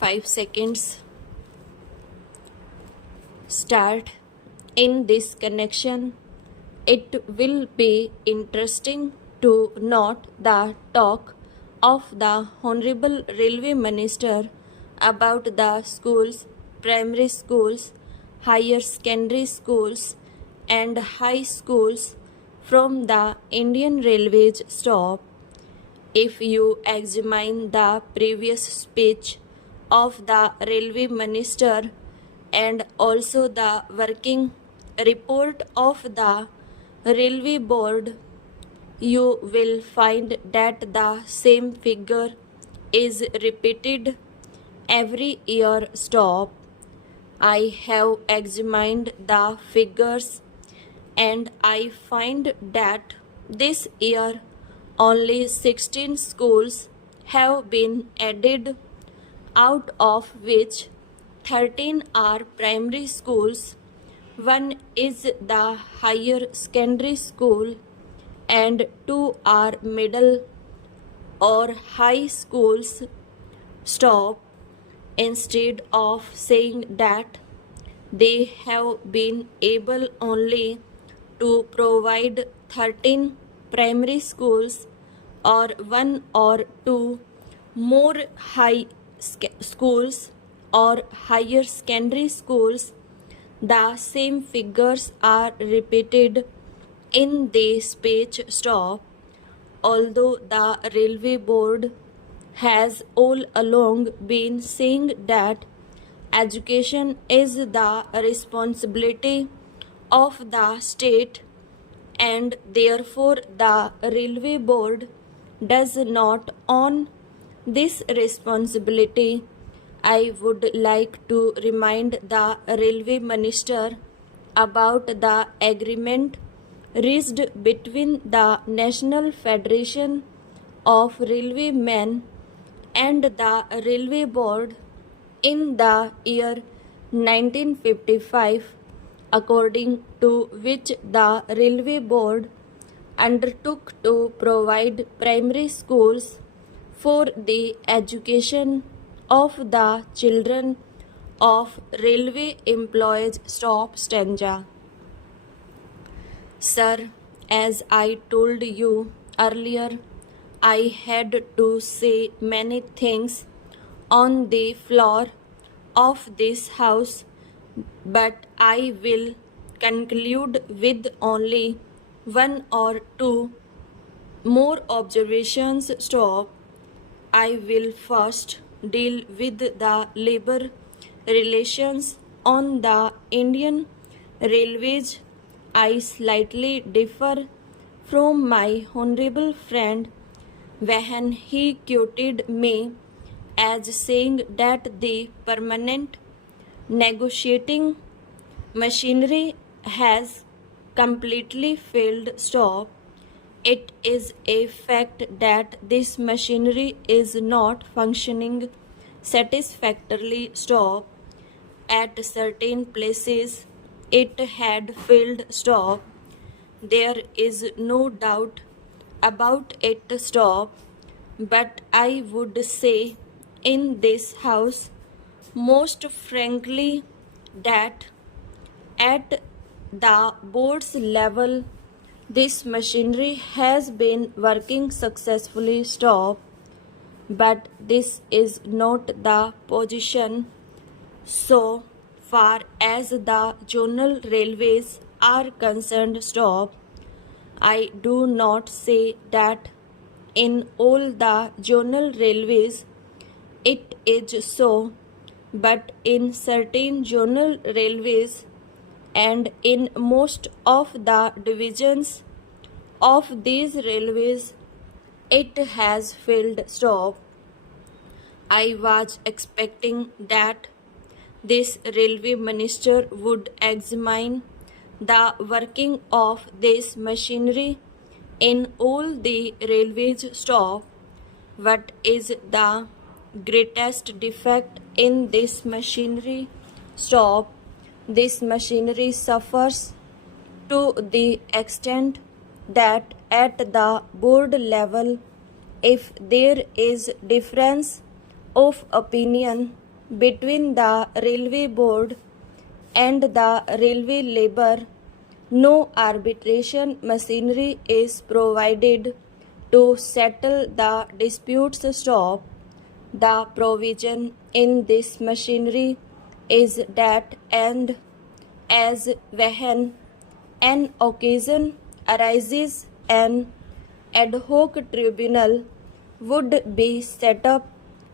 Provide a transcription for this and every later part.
5 seconds. Start. In this connection, it will be interesting to note the talk of the Honorable Railway Minister about the schools, primary schools, higher secondary schools, and high schools from the Indian Railways stop. If you examine the previous speech of the Railway Minister and also the working report of the Railway Board, you will find that the same figure is repeated every year stop. I have examined the figures and I find that this year only 16 schools have been added, out of which 13 are primary schools, one is the higher secondary school, and 2 are middle or high schools. Stop. Instead of saying that they have been able only to provide 13 primary schools or 1 or 2 more high schools or higher secondary schools, the same figures are repeated in the speech stop. Although the Railway Board has all along been saying that education is the responsibility of the state and therefore the Railway Board does not own this responsibility, I would like to remind the Railway Minister about the agreement reached between the National Federation of Railwaymen and the Railway Board in the year 1955, according to which the Railway Board undertook to provide primary schools for the education of the children of railway employees. Stop stanza. Sir, as I told you earlier, I had to say many things on the floor of this house, but I will conclude with only 1 or 2 more observations. Stop. I will first deal with the labor relations on the Indian Railways. I slightly differ from my honorable friend when he quoted me as saying that the permanent negotiating machinery has completely failed. Stop. It is a fact that this machinery is not functioning satisfactorily. Stop. At certain places it had failed. Stop. There is no doubt about it. Stop. But I would say in this house most frankly that at the board's level this machinery has been working successfully. Stop. But this is not the position so far as the zonal railways are concerned. Stop. I do not say that in all the zonal railways it is so, but in certain zonal railways and in most of the divisions of these railways it has failed. Stop. I was expecting that this railway minister would examine the working of this machinery in all the railways. Stop. What is the greatest defect in this machinery? Stop. This machinery suffers to the extent that at the board level, if there is difference of opinion, between the Railway Board and the railway labor. No arbitration machinery is provided to settle the disputes. Stop. The provision in this machinery is that and as when an occasion arises, an ad hoc tribunal would be set up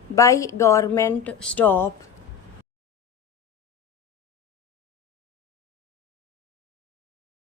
by government. Stop.